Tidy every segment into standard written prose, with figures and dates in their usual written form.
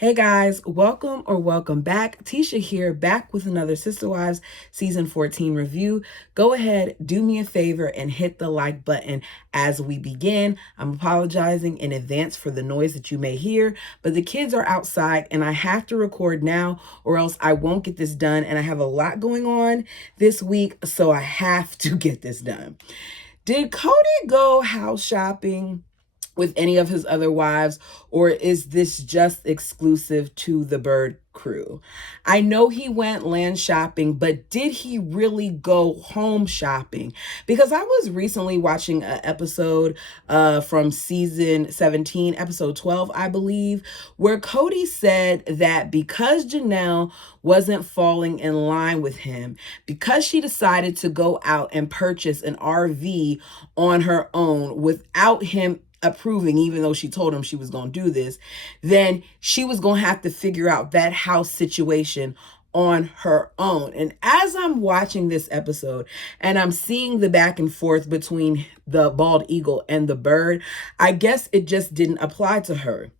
Hey guys, welcome back. Tisha here, back with another Sister Wives Season 14 review. Go ahead, do me a favor and hit the like button as we begin. I'm apologizing in advance for the noise that you may hear, but the kids are outside and I have to record now or else I won't get this done. And I have a lot going on this week, so I have to get this done. Did Kody go house shopping with any of his other wives, or is this just exclusive to the Bird crew? I know he went land shopping, but did he really go home shopping? Because I was recently watching an episode from season 17, episode 12, I believe, where Kody said that because Janelle wasn't falling in line with him, because she decided to go out and purchase an RV on her own without him approving, even though she told him she was going to do this, then she was going to have to figure out that house situation on her own. And as I'm watching this episode and I'm seeing the back and forth between the bald eagle and the bird, I guess it just didn't apply to her.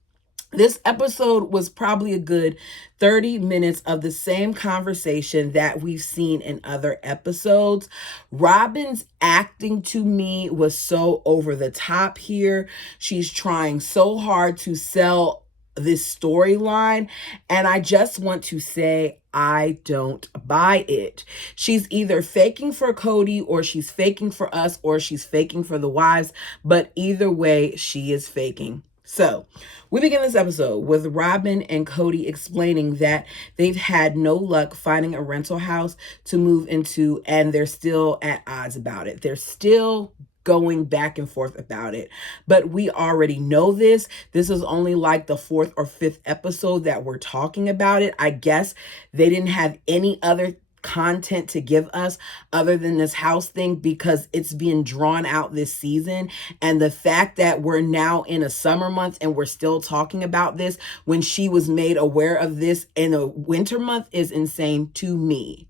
This episode was probably a good 30 minutes of the same conversation that we've seen in other episodes. Robyn's acting to me was so over the top here. She's trying so hard to sell this storyline, and I just want to say I don't buy it. She's either faking for Kody, or she's faking for us, or she's faking for the wives, but either way, she is faking. So we begin this episode with Robyn and Kody explaining that they've had no luck finding a rental house to move into, and they're still at odds about it. They're still going back and forth about it. But we already know this. This is only like the 4th or 5th episode that we're talking about it. I guess they didn't have any other content to give us other than this house thing because it's being drawn out this season. And the fact that we're now in a summer month and we're still talking about this when she was made aware of this in a winter month is insane to me.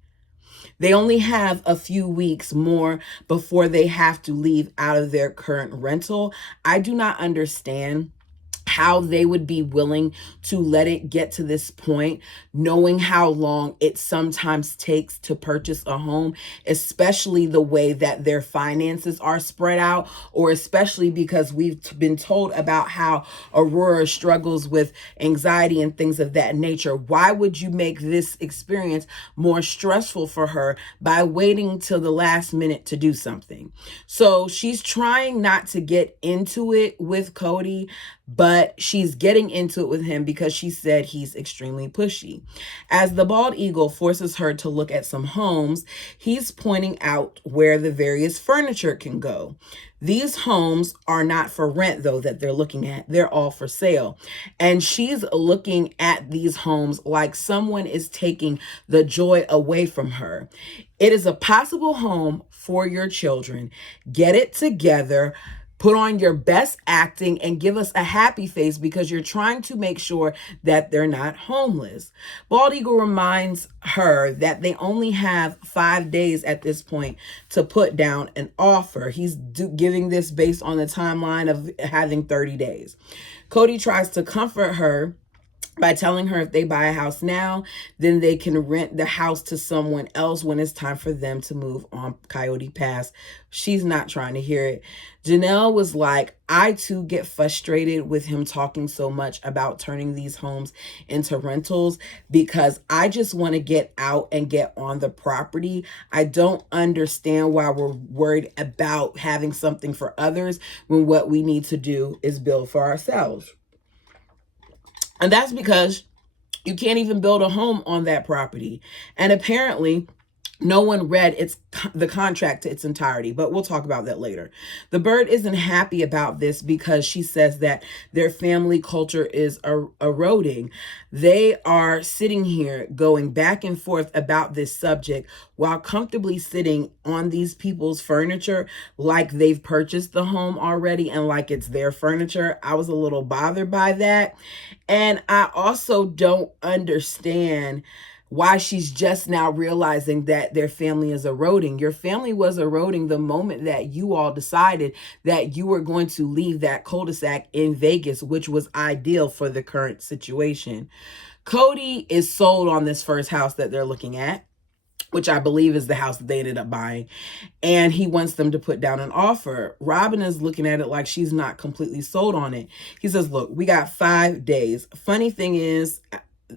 They only have a few weeks more before they have to leave out of their current rental. I do not understand how they would be willing to let it get to this point, knowing how long it sometimes takes to purchase a home, especially the way that their finances are spread out, or especially because we've been told about how Aurora struggles with anxiety and things of that nature. Why would you make this experience more stressful for her by waiting till the last minute to do something? So she's trying not to get into it with Kody, but she's getting into it with him because she said he's extremely pushy. As the bald eagle forces her to look at some homes, he's pointing out where the various furniture can go. These homes are not for rent, though, that they're looking at. They're all for sale. And she's looking at these homes like someone is taking the joy away from her. It is a possible home for your children. Get it together. Put on your best acting and give us a happy face because you're trying to make sure that they're not homeless. Bald Eagle reminds her that they only have 5 days at this point to put down an offer. He's giving this based on the timeline of having 30 days. Kody tries to comfort her by telling her if they buy a house now, then they can rent the house to someone else when it's time for them to move on Coyote Pass. She's not trying to hear it. Janelle was like, I too get frustrated with him talking so much about turning these homes into rentals because I just want to get out and get on the property. I don't understand why we're worried about having something for others when what we need to do is build for ourselves. And that's because you can't even build a home on that property. And apparently, no one read the contract to its entirety, but we'll talk about that later. The bird isn't happy about this because she says that their family culture is eroding. They are sitting here going back and forth about this subject while comfortably sitting on these people's furniture like they've purchased the home already and like it's their furniture. I was a little bothered by that. And I also don't understand why she's just now realizing that their family is eroding. Your family was eroding the moment that you all decided that you were going to leave that cul-de-sac in Vegas, which was ideal for the current situation. Kody is sold on this first house that they're looking at, which I believe is the house that they ended up buying. And he wants them to put down an offer. Robyn is looking at it like she's not completely sold on it. He says, look, we got 5 days. Funny thing is,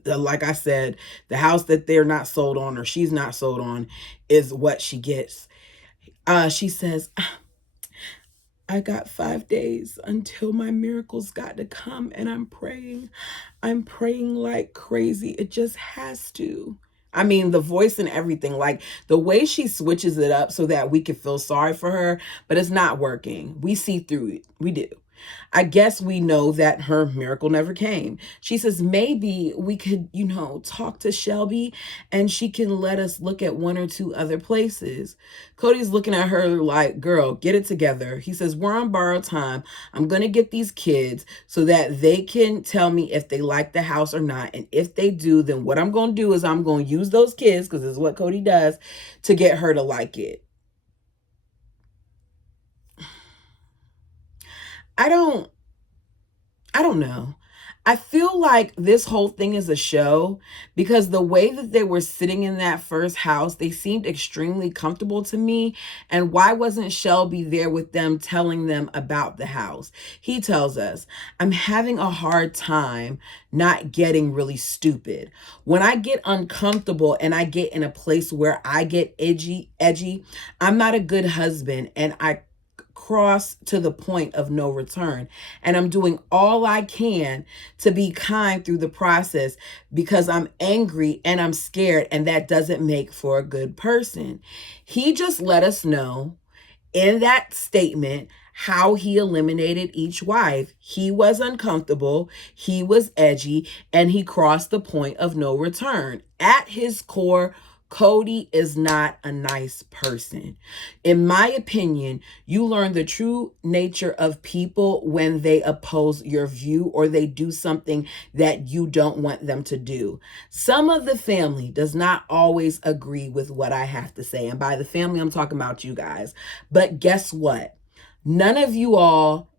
like I said, the house that they're not sold on or she's not sold on is what she gets. She says, I got 5 days until my miracles got to come, and I'm praying. I'm praying like crazy. It just has to. I mean, the voice and everything, like the way she switches it up so that we can feel sorry for her, but it's not working. We see through it. We do. I guess we know that her miracle never came. She says, maybe we could, talk to Shelby and she can let us look at 1 or 2 other places. Kody's looking at her like, girl, get it together. He says, we're on borrowed time. I'm going to get these kids so that they can tell me if they like the house or not. And if they do, then what I'm going to do is I'm going to use those kids, because this is what Kody does, to get her to like it. I don't know. I feel like this whole thing is a show, because the way that they were sitting in that first house, they seemed extremely comfortable to me. And why wasn't Shelby there with them telling them about the house? He tells us, I'm having a hard time not getting really stupid. When I get uncomfortable and I get in a place where I get edgy, I'm not a good husband, and I cross to the point of no return. And I'm doing all I can to be kind through the process, because I'm angry and I'm scared, and that doesn't make for a good person. He just let us know in that statement how he eliminated each wife. He was uncomfortable, he was edgy, and he crossed the point of no return. At his core, Kody is not a nice person. In my opinion, you learn the true nature of people when they oppose your view or they do something that you don't want them to do. Some of the family does not always agree with what I have to say. And by the family, I'm talking about you guys. But guess what? None of you all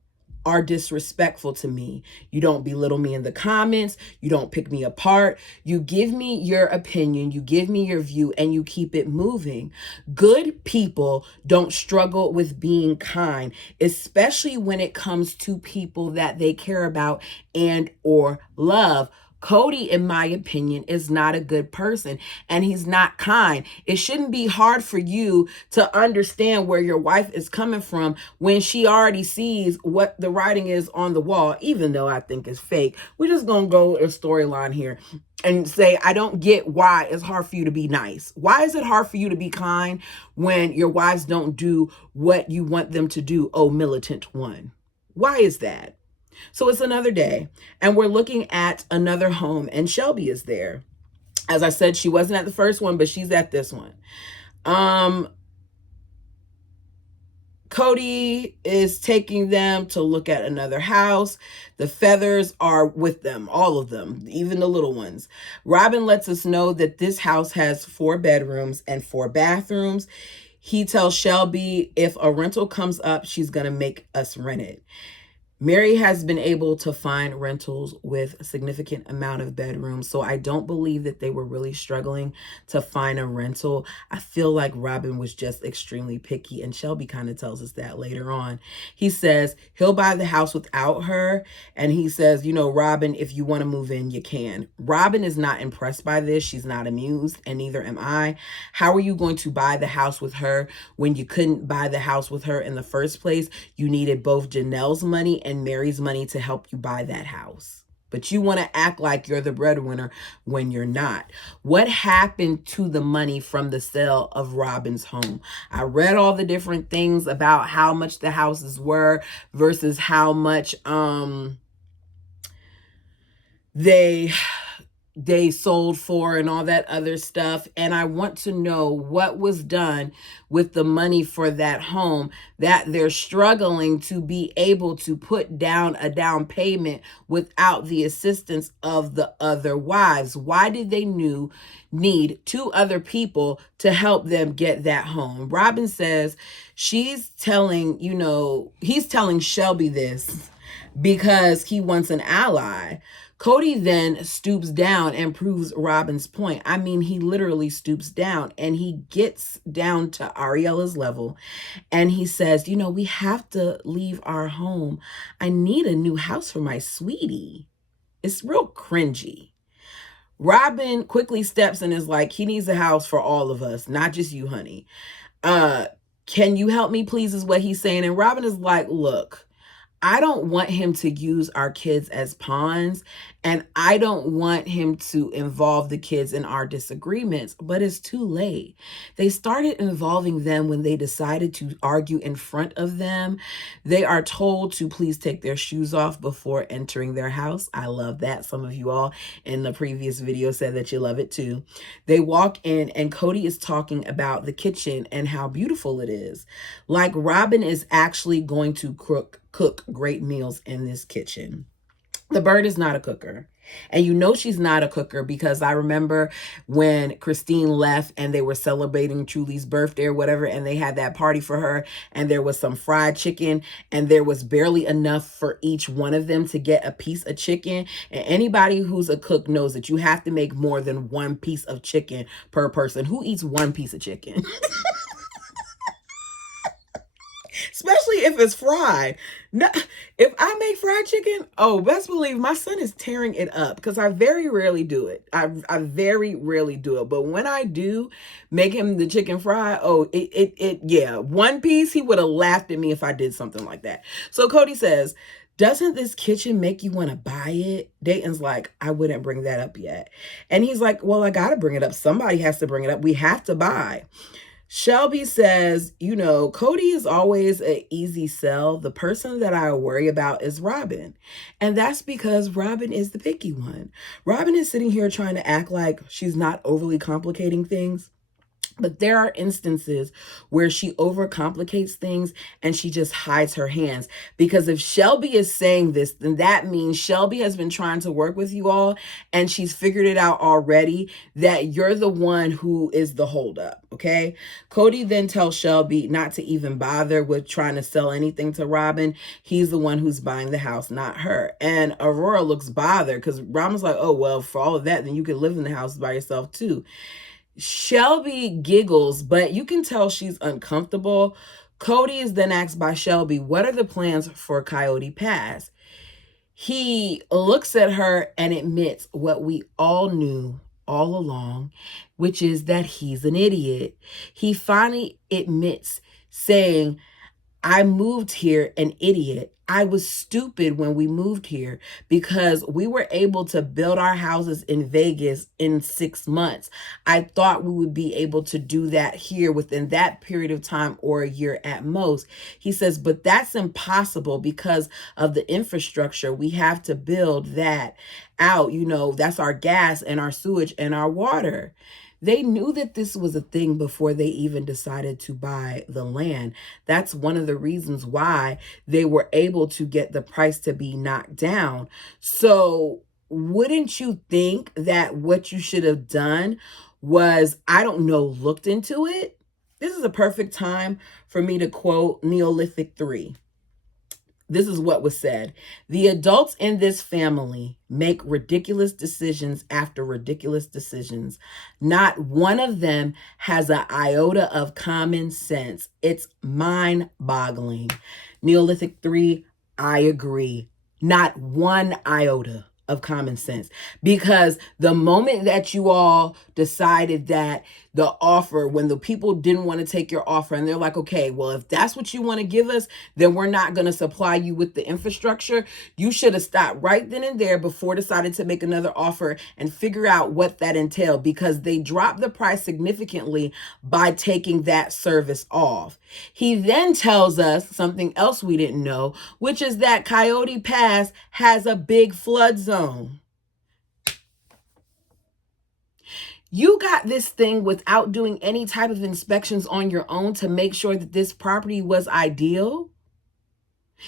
are disrespectful to me. You don't belittle me in the comments. You don't pick me apart. You give me your opinion. You give me your view, and you keep it moving. Good people don't struggle with being kind, especially when it comes to people that they care about and or love. Kody, in my opinion, is not a good person, and he's not kind. It shouldn't be hard for you to understand where your wife is coming from when she already sees what the writing is on the wall, even though I think it's fake. We're just going to go a storyline here and say, I don't get why it's hard for you to be nice. Why is it hard for you to be kind when your wives don't do what you want them to do? Oh, militant one. Why is that? So it's another day, and we're looking at another home, and Shelby is there. As I said, she wasn't at the first one, but she's at this one. Kody is taking them to look at another house. The feathers are with them, all of them, even the little ones. Robyn lets us know that this house has 4 bedrooms and 4 bathrooms. He tells Shelby if a rental comes up, she's going to make us rent it. Mary has been able to find rentals with a significant amount of bedrooms, so I don't believe that they were really struggling to find a rental. I feel like Robyn was just extremely picky, and Shelby kind of tells us that later on. He says he'll buy the house without her, and he says, Robyn, if you want to move in, you can. Robyn is not impressed by this. She's not amused, and neither am I. How are you going to buy the house with her when you couldn't buy the house with her in the first place? You needed both Janelle's money and Mary's money to help you buy that house. But you want to act like you're the breadwinner when you're not. What happened to the money from the sale of Robyn's home? I read all the different things about how much the houses were versus how much they they sold for and all that other stuff. And I want to know what was done with the money for that home that they're struggling to be able to put down a down payment without the assistance of the other wives. Why did they need two other people to help them get that home? Robyn says he's telling Shelby this because he wants an ally. Kody then stoops down and proves Robyn's point. I mean, he literally stoops down and he gets down to Ariella's level and he says, we have to leave our home. I need a new house for my sweetie. It's real cringy. Robyn quickly steps and is like, he needs a house for all of us, not just you, honey. Can you help me, please, is what he's saying. And Robyn is like, look, I don't want him to use our kids as pawns, and I don't want him to involve the kids in our disagreements, but it's too late. They started involving them when they decided to argue in front of them. They are told to please take their shoes off before entering their house. I love that. Some of you all in the previous video said that you love it too. They walk in and Kody is talking about the kitchen and how beautiful it is. Like Robyn is actually going to cook great meals in this kitchen. The bird is not a cooker. And she's not a cooker because I remember when Christine left and they were celebrating Truly's birthday or whatever, and they had that party for her, and there was some fried chicken, and there was barely enough for each one of them to get a piece of chicken. And anybody who's a cook knows that you have to make more than one piece of chicken per person. Who eats one piece of chicken? Especially if it's fried. No, if I make fried chicken, best believe my son is tearing it up because I very rarely do it. I very rarely do it. But when I do make him the chicken fried, yeah, one piece, he would have laughed at me if I did something like that. So Kody says, doesn't this kitchen make you want to buy it? Dayton's like, I wouldn't bring that up yet. And he's like, well, I got to bring it up. Somebody has to bring it up. We have to buy. Shelby says, Kody is always an easy sell. The person that I worry about is Robyn. And that's because Robyn is the picky one. Robyn is sitting here trying to act like she's not overly complicating things. But there are instances where she overcomplicates things and she just hides her hands. Because if Shelby is saying this, then that means Shelby has been trying to work with you all and she's figured it out already that you're the one who is the holdup, okay? Kody then tells Shelby not to even bother with trying to sell anything to Robyn. He's the one who's buying the house, not her. And Aurora looks bothered because Robyn's like, oh, well, for all of that, then you could live in the house by yourself too. Shelby giggles, but you can tell she's uncomfortable. Kody is then asked by Shelby, what are the plans for Coyote Pass? He looks at her and admits what we all knew all along, which is that he's an idiot. He finally admits, saying, I moved here an idiot. I was stupid when we moved here because we were able to build our houses in Vegas in 6 months. I thought we would be able to do that here within that period of time or a year at most. He says, but that's impossible because of the infrastructure. We have to build that out. That's our gas and our sewage and our water. They knew that this was a thing before they even decided to buy the land. That's one of the reasons why they were able to get the price to be knocked down. So wouldn't you think that what you should have done was, looked into it? This is a perfect time for me to quote Neolithic 3. This is what was said. The adults in this family make ridiculous decisions after ridiculous decisions. Not one of them has an iota of common sense. It's mind-boggling. Neolithic 3, I agree. Not one iota of common sense. Because the moment that you all decided that the offer, when the people didn't want to take your offer and they're like, okay, well, if that's what you want to give us, then we're not going to supply you with the infrastructure. You should have stopped right then and there before decided to make another offer and figure out what that entailed, because they dropped the price significantly by taking that service off. He then tells us something else we didn't know, which is that Coyote Pass has a big flood zone. You got this thing without doing any type of inspections on your own to make sure that this property was ideal.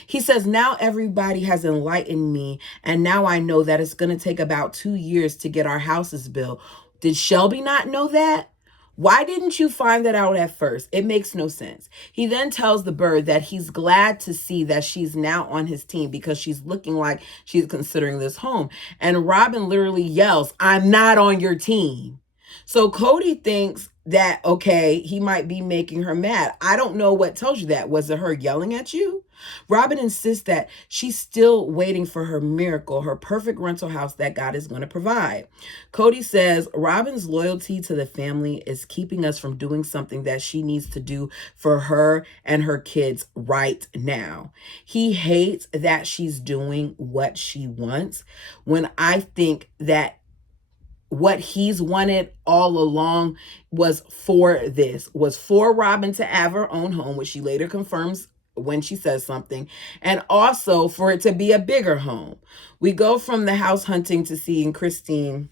He says, now everybody has enlightened me, and now I know that it's going to take about 2 years to get our houses built. Did Shelby not know that? Why didn't you find that out at first? It makes no sense. He then tells the bird that he's glad to see that she's now on his team because she's looking like she's considering this home. And Robyn literally yells, I'm not on your team. So Kody thinks that, okay, he might be making her mad. I don't know what tells you that. Was it her yelling at you? Robyn insists that she's still waiting for her miracle, her perfect rental house that God is going to provide. Kody says Robyn's loyalty to the family is keeping us from doing something that she needs to do for her and her kids right now. He hates that she's doing what she wants, when I think that what he's wanted all along was for Robyn to have her own home, which she later confirms when she says something, and also for it to be a bigger home. We go from the house hunting to seeing Christine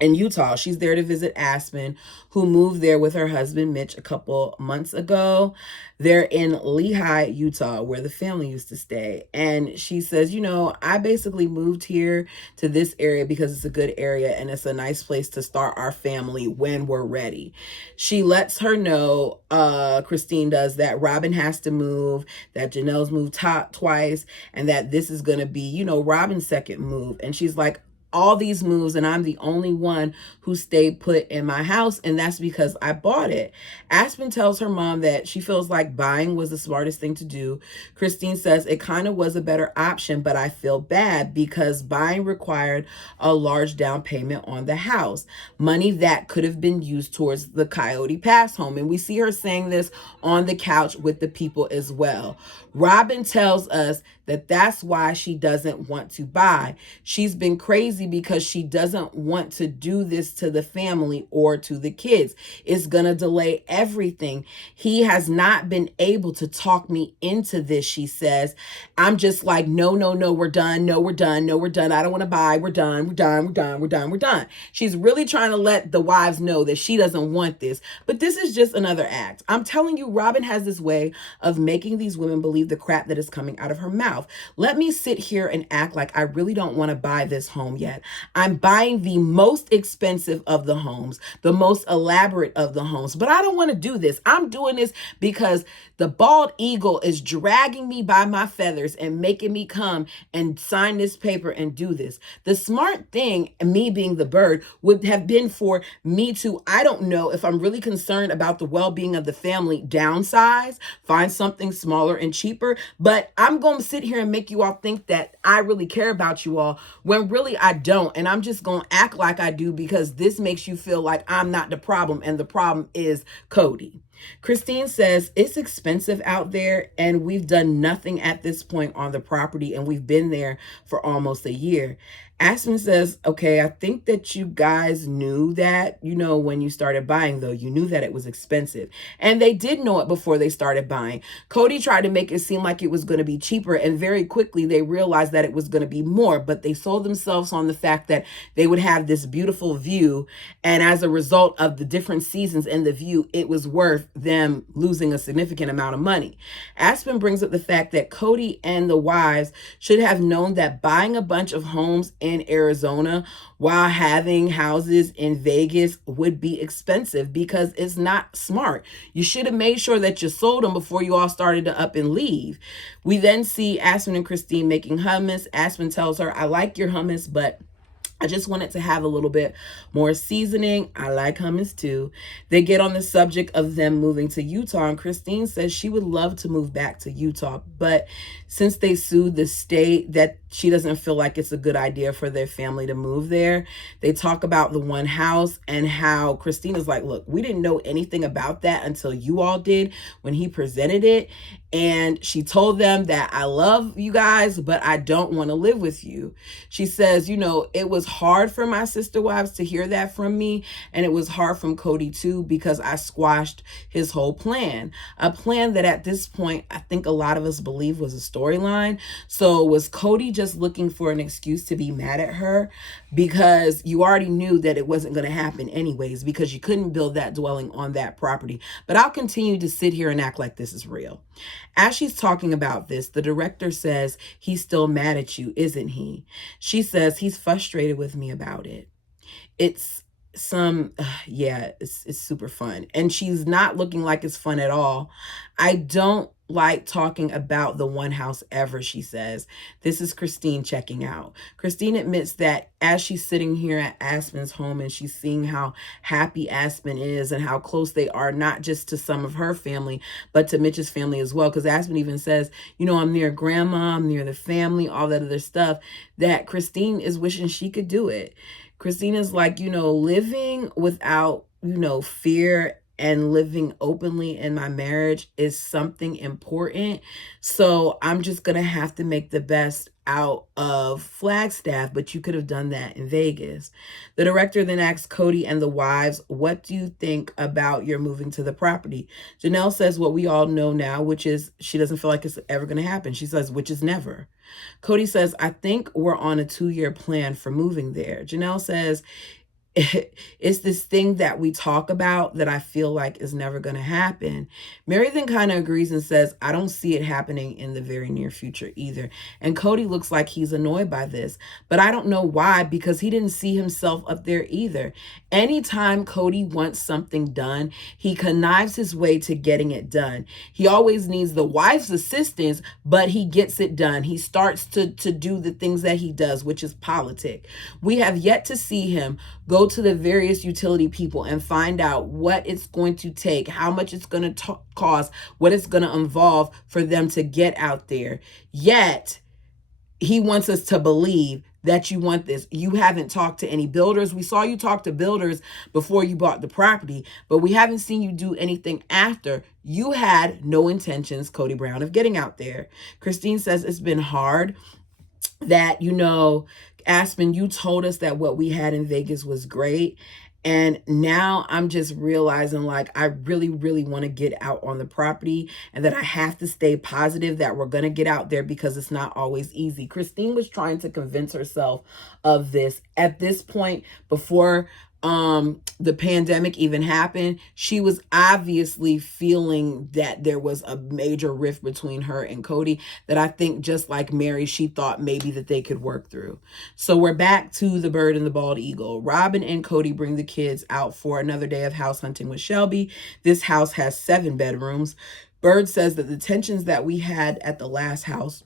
in Utah. She's there to visit Aspen, who moved there with her husband, Mitch, a couple months ago. They're in Lehigh, Utah, where the family used to stay. And she says, I basically moved here to this area because it's a good area and it's a nice place to start our family when we're ready. She lets her know, Christine does, that Robyn has to move, that Janelle's moved twice, and that this is going to be, Robyn's second move. And she's like, all these moves and I'm the only one who stayed put in my house, and that's because I bought it. Aspen tells her mom that she feels like buying was the smartest thing to do. Christine says it kind of was a better option, but I feel bad because buying required a large down payment on the house, money that could have been used towards the Coyote Pass home. And we see her saying this on the couch with the people as well. Robyn tells us that that's why she doesn't want to buy. She's been crazy because she doesn't want to do this to the family or to the kids. It's going to delay everything. He has not been able to talk me into this, she says. I'm just like, no, we're done. No, we're done. No, we're done. I don't want to buy. We're done. We're done. We're done. We're done. We're done. She's really trying to let the wives know that she doesn't want this. But this is just another act. I'm telling you, Robyn has this way of making these women believe the crap that is coming out of her mouth. Let me sit here and act like I really don't want to buy this home yet. I'm buying the most expensive of the homes, the most elaborate of the homes, but I don't want to do this. I'm doing this because the bald eagle is dragging me by my feathers and making me come and sign this paper and do this. The smart thing, me being the bird, would have been for me to, I don't know, if I'm really concerned about the well-being of the family, downsize, find something smaller and cheaper. But I'm going to sit here and make you all think that I really care about you all when really I don't. And I'm just going to act like I do because this makes you feel like I'm not the problem and the problem is Kody. Christine says it's expensive out there and we've done nothing at this point on the property and we've been there for almost a year. Aspen says, okay, I think that you guys knew that, when you started buying, though, you knew that it was expensive. And they did know it before they started buying. Kody tried to make it seem like it was going to be cheaper, and very quickly they realized that it was going to be more, but they sold themselves on the fact that they would have this beautiful view. And as a result of the different seasons and the view, it was worth them losing a significant amount of money. Aspen brings up the fact that Kody and the wives should have known that buying a bunch of homes in Arizona while having houses in Vegas would be expensive because it's not smart. You should have made sure that you sold them before you all started to up and leave. We then see Aspen and Christine making hummus. Aspen tells her, I like your hummus, but I just want it to have a little bit more seasoning. I like hummus too. They get on the subject of them moving to Utah, and Christine says she would love to move back to Utah, but since they sued the state, that she doesn't feel like it's a good idea for their family to move there. They talk about the one house and how Christine is like, look, we didn't know anything about that until you all did when he presented it. And she told them that I love you guys, but I don't want to live with you. She says, it was hard for my sister wives to hear that from me, and it was hard from Kody too, because I squashed his whole plan. A plan that at this point, I think a lot of us believe was a storyline. So was Kody just looking for an excuse to be mad at her? Because you already knew that it wasn't going to happen anyways, because you couldn't build that dwelling on that property. But I'll continue to sit here and act like this is real. As she's talking about this, the director says, he's still mad at you, isn't he? She says, he's frustrated with me about it. It's it's super fun. And she's not looking like it's fun at all. I don't like talking about the one house ever, she says. This is Christine checking out. Christine admits that as she's sitting here at Aspen's home and she's seeing how happy Aspen is and how close they are, not just to some of her family, but to Mitch's family as well. Because Aspen even says, I'm near grandma, I'm near the family, all that other stuff, that Christine is wishing she could do it. Christina's like, living without, fear and living openly in my marriage is something important. So I'm just going to have to make the best out of Flagstaff, but you could have done that in Vegas. The director then asks Kody and the wives, what do you think about your moving to the property? Janelle says what we all know now, which is she doesn't feel like it's ever going to happen. She says, which is never. Kody says, I think we're on a 2-year plan for moving there. Janelle says, it's this thing that we talk about that I feel like is never going to happen. Mary then kind of agrees and says, I don't see it happening in the very near future either. And Kody looks like he's annoyed by this, but I don't know why, because he didn't see himself up there either. Anytime Kody wants something done, he connives his way to getting it done. He always needs the wife's assistance, but he gets it done. He starts to do the things that he does, which is politic. We have yet to see him go to the various utility people and find out what it's going to take, how much it's going to cost, what it's going to involve for them to get out there. Yet, he wants us to believe that you want this. You haven't talked to any builders. We saw you talk to builders before you bought the property, but we haven't seen you do anything after. You had no intentions, Kody Brown, of getting out there. Christine says it's been hard that, Aspen, you told us that what we had in Vegas was great. And now I'm just realizing, like, I really, really want to get out on the property, and that I have to stay positive that we're going to get out there, because it's not always easy. Christine was trying to convince herself of this. At this point, before the pandemic even happened, she was obviously feeling that there was a major rift between her and Kody that I think, just like Mary, she thought maybe that they could work through. So we're back to the bird and the bald eagle. Robyn and Kody bring the kids out for another day of house hunting with Shelby. This house has 7 bedrooms. Bird says that the tensions that we had at the last house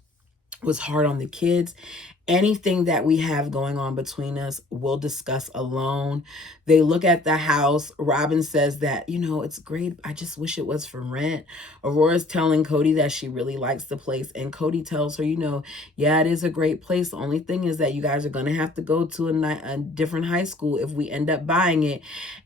was hard on the kids. Anything that we have going on between us, we'll discuss alone. They look at the house. Robyn says that, it's great. I just wish it was for rent. Aurora's telling Kody that she really likes the place. And Kody tells her, yeah, it is a great place. The only thing is that you guys are going to have to go to a different high school if we end up buying it.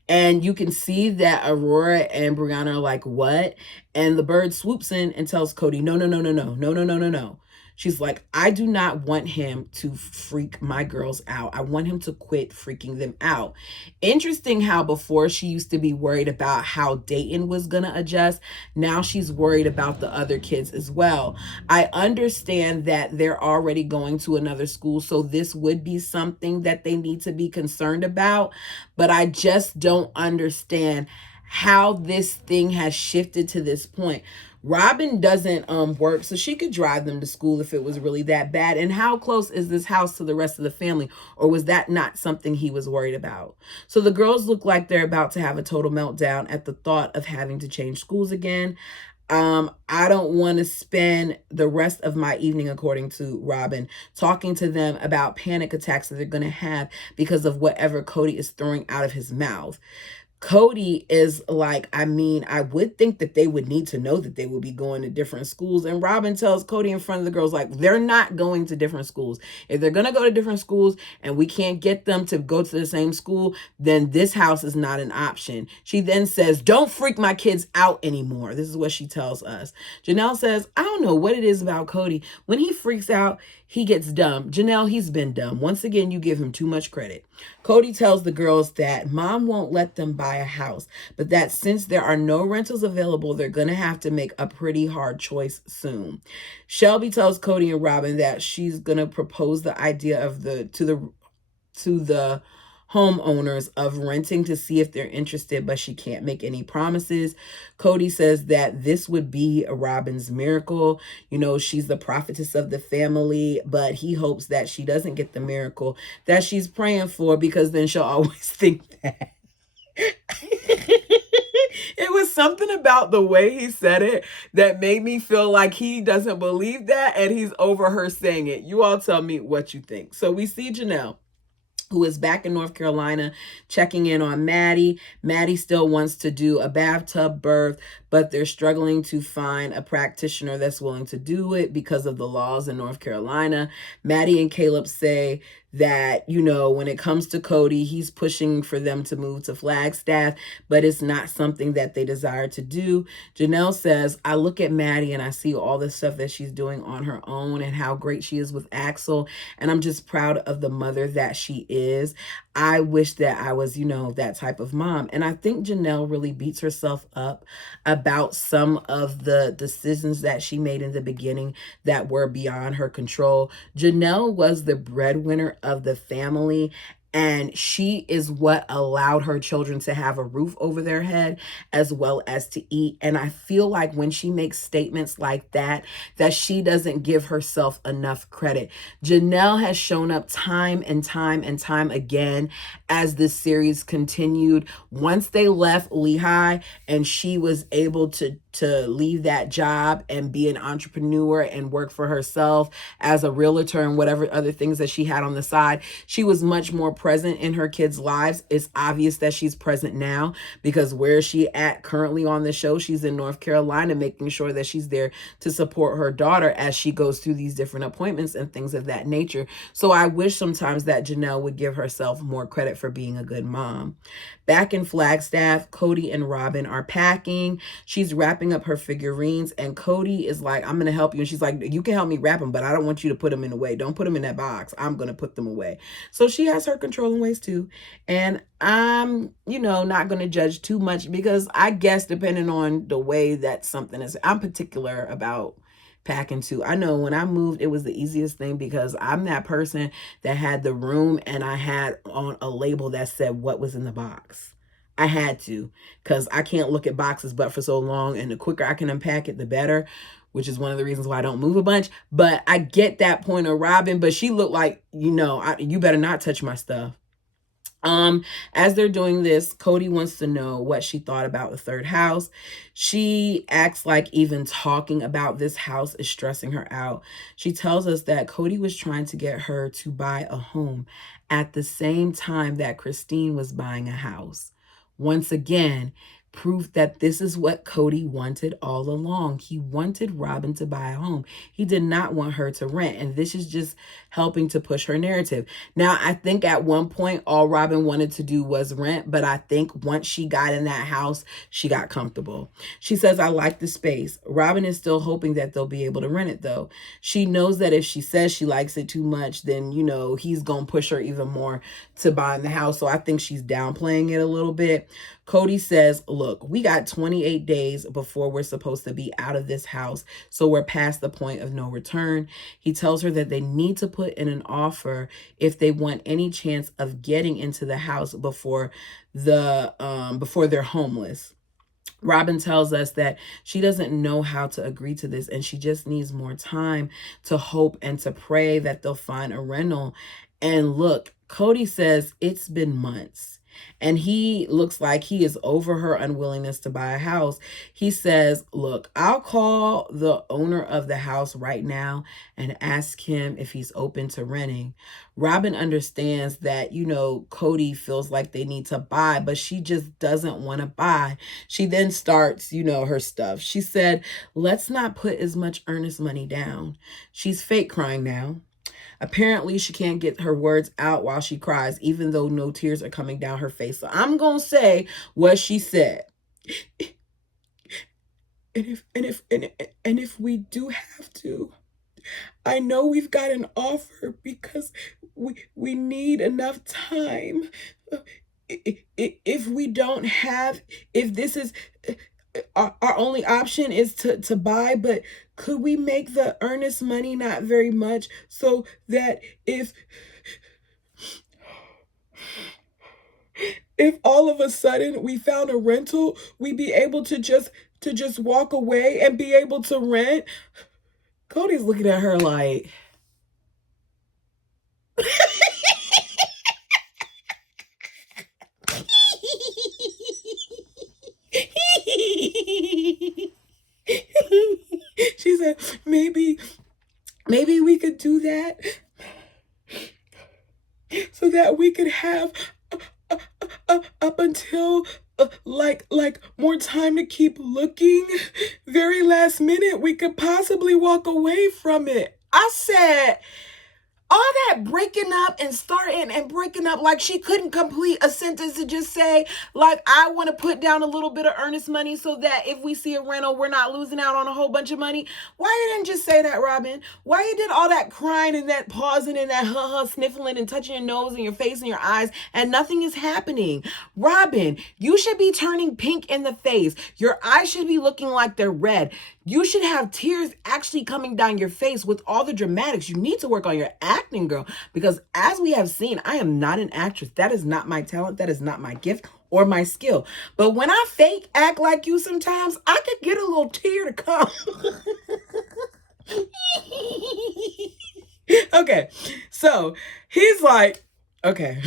And you can see that Aurora and Brianna are like, what? And the bird swoops in and tells Kody, no. She's like, I do not want him to freak my girls out. I want him to quit freaking them out. Interesting how before she used to be worried about how Dayton was going to adjust. Now she's worried about the other kids as well. I understand that they're already going to another school, so this would be something that they need to be concerned about. But I just don't understand how this thing has shifted to this point. Robyn doesn't work, so she could drive them to school if it was really that bad. And how close is this house to the rest of the family? Or was that not something he was worried about? So the girls look like they're about to have a total meltdown at the thought of having to change schools again. I don't want to spend the rest of my evening, according to Robyn, talking to them about panic attacks that they're going to have because of whatever Kody is throwing out of his mouth. Kody is like, I would think that they would need to know that they would be going to different schools. And Robyn tells Kody in front of the girls, like, they're not going to different schools. If they're going to go to different schools and we can't get them to go to the same school, then this house is not an option. She then says, don't freak my kids out anymore. This is what she tells us. Janelle says, I don't know what it is about Kody. When he freaks out, he gets dumb. Janelle, he's been dumb. Once again, you give him too much credit. Kody tells the girls that mom won't let them buy a house, but that since there are no rentals available, they're going to have to make a pretty hard choice soon. Shelby tells Kody and Robyn that she's going to propose the idea of to the homeowners of renting to see if they're interested, but she can't make any promises. Kody says that this would be Robyn's miracle. You know, she's the prophetess of the family, but he hopes that she doesn't get the miracle that she's praying for, because then she'll always think that. It was something about the way he said it that made me feel like he doesn't believe that and he's over her saying it. You all tell me what you think. So we see Janelle, who is back in North Carolina, checking in on Maddie. Maddie still wants to do a bathtub birth, but they're struggling to find a practitioner that's willing to do it because of the laws in North Carolina. Maddie and Caleb say that, you know, when it comes to Kody, he's pushing for them to move to Flagstaff, but it's not something that they desire to do. Janelle says, I look at Maddie and I see all the stuff that she's doing on her own and how great she is with Axel, and I'm just proud of the mother that she is. I wish that I was, you know, that type of mom. And I think Janelle really beats herself up about some of the decisions that she made in the beginning that were beyond her control. Janelle was the breadwinner of the family, and she is what allowed her children to have a roof over their head as well as to eat. And I feel like when she makes statements like that, that she doesn't give herself enough credit. Janelle has shown up time and time and time again as this series continued. Once they left Lehigh and she was able to leave that job and be an entrepreneur and work for herself as a realtor and whatever other things that she had on the side, she was much more present in her kids' lives. It's obvious that she's present now, because where is she at currently on the show? She's in North Carolina, making sure that she's there to support her daughter as she goes through these different appointments and things of that nature. So I wish sometimes that Janelle would give herself more credit for being a good mom. Back in Flagstaff, Kody and Robyn are packing. She's wrapping up her figurines, and Kody is like, I'm going to help you. And she's like, you can help me wrap them, but I don't want you to put them in the way. Don't put them in that box. I'm going to put them away. So she has her controlling ways too. And I'm, you know, not going to judge too much, because I guess depending on the way that something is, I'm particular about packing too. I know when I moved, it was the easiest thing, because I'm that person that had the room and I had on a label that said what was in the box. I had to, because I can't look at boxes but for so long, and the quicker I can unpack it, the better, which is one of the reasons why I don't move a bunch. But I get that point of Robyn, but she looked like, you know, you better not touch my stuff. As they're doing this, Kody wants to know what she thought about the third house. She acts like even talking about this house is stressing her out. She tells us that Kody was trying to get her to buy a home at the same time that Christine was buying a house. Once again, proof that this is what Kody wanted all along. He wanted Robyn to buy a home. He did not want her to rent. And this is just helping to push her narrative. Now, I think at one point, all Robyn wanted to do was rent. But I think once she got in that house, she got comfortable. She says, I like the space. Robyn is still hoping that they'll be able to rent it, though. She knows that if she says she likes it too much, then, you know, he's going to push her even more to buying the house. So I think she's downplaying it a little bit. Kody says, look, we got 28 days before we're supposed to be out of this house, so we're past the point of no return. He tells her that they need to put in an offer if they want any chance of getting into the house before they're homeless. Robyn tells us that she doesn't know how to agree to this, and she just needs more time to hope and to pray that they'll find a rental. And look, Kody says it's been months, and he looks like he is over her unwillingness to buy a house. He says, look, I'll call the owner of the house right now and ask him if he's open to renting. Robyn understands that, you know, Kody feels like they need to buy, but she just doesn't want to buy. She then starts, you know, her stuff. She said, let's not put as much earnest money down. She's fake crying now. Apparently, she can't get her words out while she cries, even though no tears are coming down her face. So I'm going to say what she said. And if we do have to, I know we've got an offer because we need enough time. If we don't have, if this is our only option is to buy, but could we make the earnest money not very much so that if all of a sudden we found a rental, we'd be able to just walk away and be able to rent? Kody's looking at her like she said, maybe we could do that so that we could have up until like more time to keep looking. Very last minute, we could possibly walk away from it. I said, all that breaking up and starting and breaking up, like she couldn't complete a sentence to just say, like, I want to put down a little bit of earnest money so that if we see a rental, we're not losing out on a whole bunch of money. Why you didn't just say that, Robyn? Why you did all that crying and that pausing and that sniffling and touching your nose and your face and your eyes and nothing is happening? Robyn, you should be turning pink in the face. Your eyes should be looking like they're red. You should have tears actually coming down your face with all the dramatics. You need to work on your acting, girl, because as we have seen, I am not an actress. That is not my talent. That is not my gift or my skill. But when I fake act like you sometimes, I could get a little tear to come. Okay, so he's like, okay.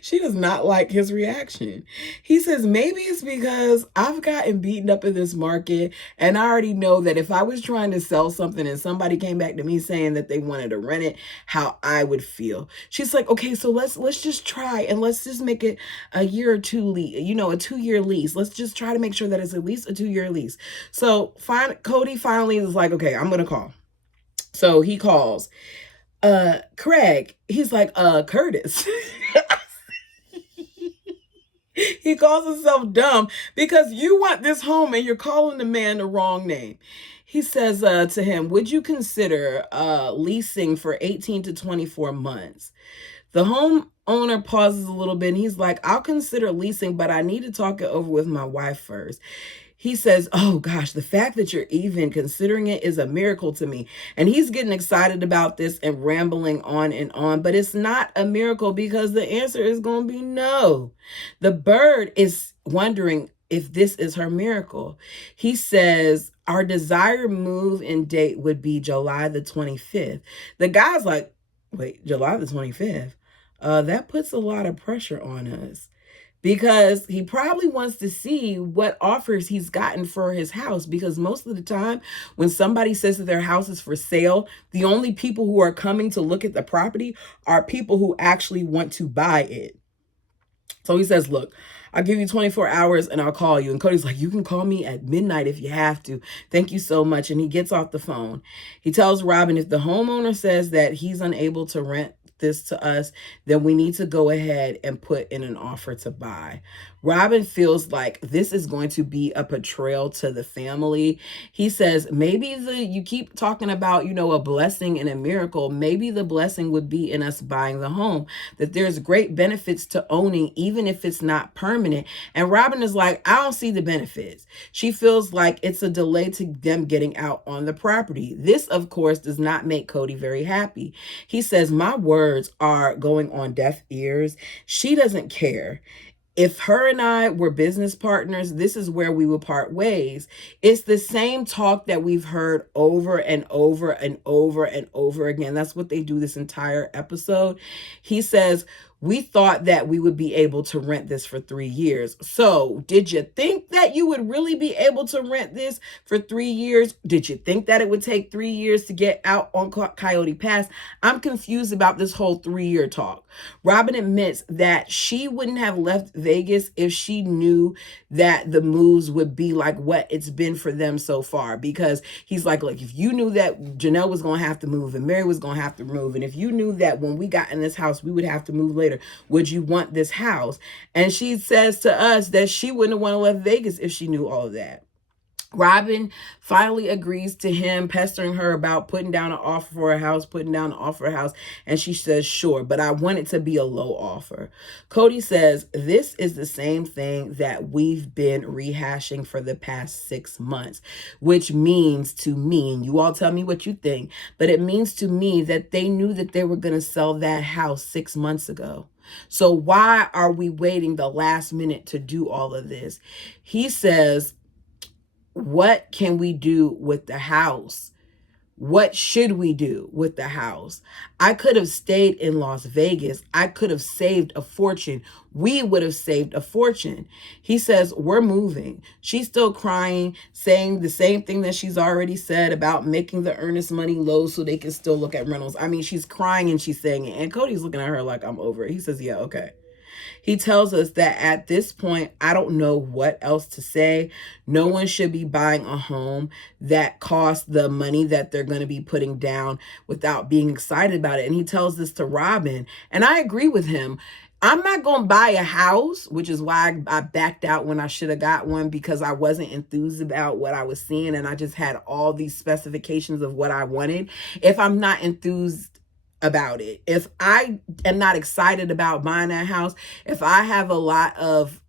She does not like his reaction. He says, maybe it's because I've gotten beaten up in this market and I already know that if I was trying to sell something and somebody came back to me saying that they wanted to rent it, how I would feel. She's like, okay, so let's just try and let's just make it a year or two lease, a 2-year lease. Let's just try to make sure that it's at least a 2-year lease. So Kody finally is like, okay, I'm going to call. So he calls Craig. He's like, Curtis. He calls himself dumb because you want this home and you're calling the man the wrong name. He says to him, would you consider leasing for 18 to 24 months? The homeowner pauses a little bit and he's like, I'll consider leasing, but I need to talk it over with my wife first. He says, oh gosh, the fact that you're even considering it is a miracle to me. And he's getting excited about this and rambling on, but it's not a miracle because the answer is going to be no. The bird is wondering if this is her miracle. He says, our desired move in date would be July the 25th. The guy's like, wait, July the 25th? That puts a lot of pressure on us. Because he probably wants to see what offers he's gotten for his house. Because most of the time, when somebody says that their house is for sale, the only people who are coming to look at the property are people who actually want to buy it. So he says, look, I'll give you 24 hours and I'll call you. And Kody's like, you can call me at midnight if you have to. Thank you so much. And he gets off the phone. He tells Robyn, if the homeowner says that he's unable to rent this to us, then we need to go ahead and put in an offer to buy. Robyn feels like this is going to be a betrayal to the family. He says, maybe you keep talking about, a blessing and a miracle. Maybe the blessing would be in us buying the home, that there's great benefits to owning, even if it's not permanent. And Robyn is like, I don't see the benefits. She feels like it's a delay to them getting out on the property. This, of course, does not make Kody very happy. He says, my words are going on deaf ears. She doesn't care. If her and I were business partners, this is where we would part ways. It's the same talk that we've heard over and over and over and over again. That's what they do this entire episode. He says, we thought that we would be able to rent this for 3 years. So did you think that you would really be able to rent this for 3 years? Did you think that it would take 3 years to get out on Coyote Pass? I'm confused about this whole 3-year talk. Robyn admits that she wouldn't have left Vegas if she knew that the moves would be like what it's been for them so far. Because he's like, look, if you knew that Janelle was going to have to move and Mary was going to have to move, and if you knew that when we got in this house, we would have to move later, would you want this house? And she says to us that she wouldn't have want to leave Vegas if she knew all of that. Robyn finally agrees to him pestering her about putting down an offer for a house, and she says, sure, but I want it to be a low offer. Kody says, this is the same thing that we've been rehashing for the past 6 months, which means to me, and you all tell me what you think, but it means to me that they knew that they were going to sell that house 6 months ago. So why are we waiting the last minute to do all of this? He says, what can we do with the house? What should we do with the house? I could have stayed in Las Vegas. I could have saved a fortune. We would have saved a fortune. He says, we're moving. She's still crying, saying the same thing that she's already said about making the earnest money low so they can still look at rentals. I mean, she's crying and she's saying it. And Kody's looking at her like, I'm over it. He says, yeah, okay. He tells us that at this point, I don't know what else to say. No one should be buying a home that costs the money that they're going to be putting down without being excited about it. And he tells this to Robyn. And I agree with him. I'm not going to buy a house, which is why I backed out when I should have got one, because I wasn't enthused about what I was seeing. And I just had all these specifications of what I wanted. If I'm not enthused about it, if I am not excited about buying that house, if I have a lot of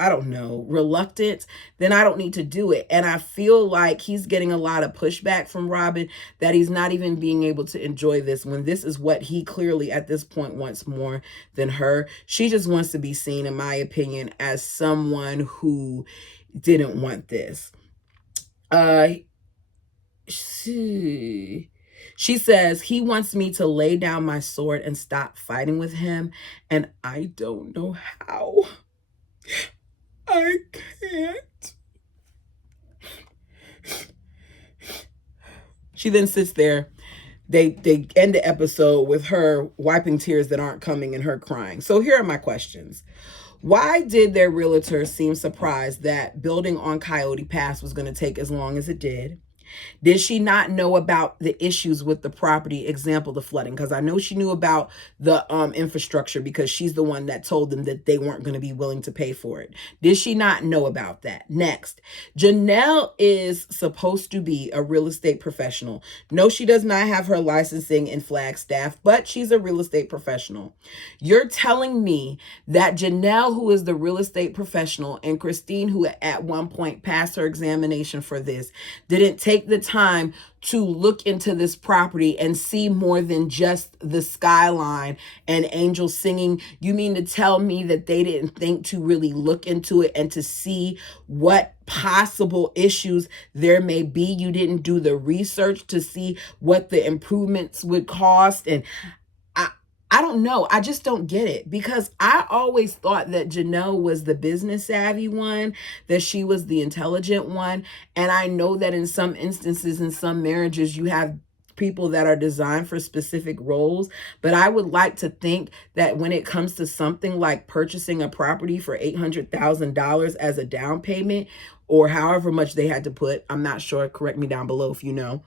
I don't know, reluctance, then I don't need to do it. And I feel like he's getting a lot of pushback from Robyn, that he's not even being able to enjoy this when this is what he clearly at this point wants more than her. She just wants to be seen, in my opinion, as someone who didn't want this. She says, he wants me to lay down my sword and stop fighting with him, and I don't know how. I can't. She then sits there. They end the episode with her wiping tears that aren't coming and her crying. So here are my questions. Why did their realtor seem surprised that building on Coyote Pass was going to take as long as it did? Did she not know about the issues with the property, example, the flooding? Because I know she knew about the infrastructure, because she's the one that told them that they weren't going to be willing to pay for it. Did she not know about that? Next, Janelle is supposed to be a real estate professional. No, she does not have her licensing in Flagstaff, but she's a real estate professional. You're telling me that Janelle, who is the real estate professional, and Christine, who at one point passed her examination for this, didn't take the time to look into this property and see more than just the skyline and angels singing? You mean to tell me that they didn't think to really look into it and to see what possible issues there may be? You didn't do the research to see what the improvements would cost? And I don't know. I just don't get it, because I always thought that Janelle was the business savvy one, that she was the intelligent one. And I know that in some instances, in some marriages, you have people that are designed for specific roles. But I would like to think that when it comes to something like purchasing a property for $800,000 as a down payment, or however much they had to put, I'm not sure, correct me down below if you know,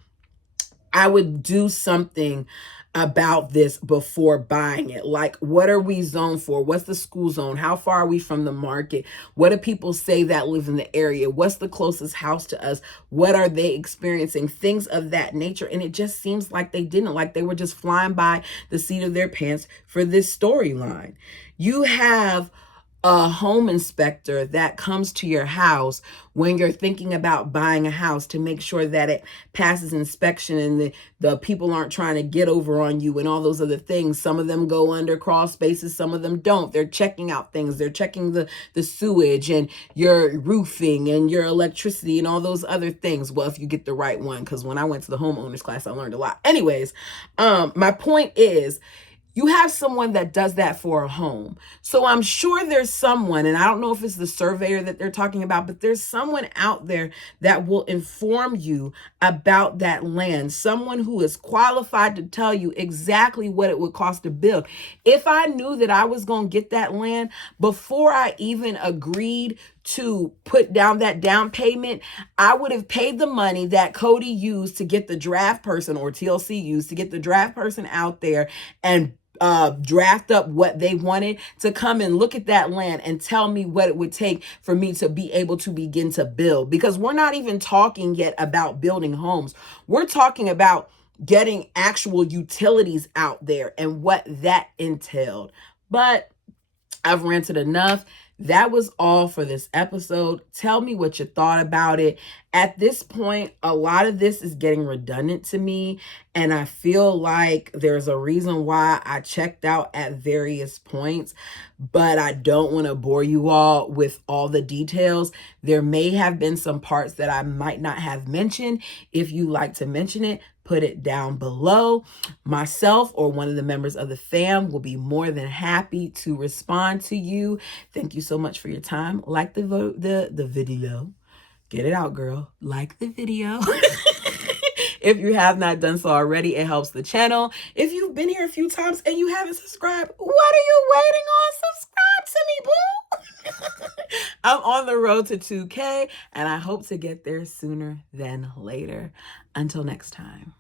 I would do something about this before buying it. Like, what are we zoned for? What's the school zone? How far are we from the market? What do people say that live in the area? What's the closest house to us? What are they experiencing? Things of that nature. And it just seems like they didn't, like they were just flying by the seat of their pants for this storyline. You have a home inspector that comes to your house when you're thinking about buying a house to make sure that it passes inspection and the people aren't trying to get over on you and all those other things. Some of them go under crawl spaces, some of them don't. They're checking out things. They're checking the sewage and your roofing and your electricity and all those other things. Well, if you get the right one, because when I went to the homeowners class, I learned a lot. Anyways, my point is, you have someone that does that for a home. So I'm sure there's someone, and I don't know if it's the surveyor that they're talking about, but there's someone out there that will inform you about that land. Someone who is qualified to tell you exactly what it would cost to build. If I knew that I was going to get that land before I even agreed to put down that down payment, I would have paid the money that Kody used to get the draft person, or TLC used to get the draft person out there and draft up what they wanted, to come and look at that land and tell me what it would take for me to be able to begin to build. Because we're not even talking yet about building homes. We're talking about getting actual utilities out there and what that entailed. But I've ranted enough. That was all for this episode. Tell me what you thought about it. At this point, a lot of this is getting redundant to me, and I feel like there's a reason why I checked out at various points, but I don't want to bore you all with all the details. There may have been some parts that I might not have mentioned. If you like to mention it, put it down below. Myself or one of the members of the fam will be more than happy to respond to you. Thank you so much for your time. Like the video. Get it out, girl. Like the video. If you have not done so already, it helps the channel. If you've been here a few times and you haven't subscribed, what are you waiting on? Subscribe to me, boo. I'm on the road to 2K, and I hope to get there sooner than later. Until next time.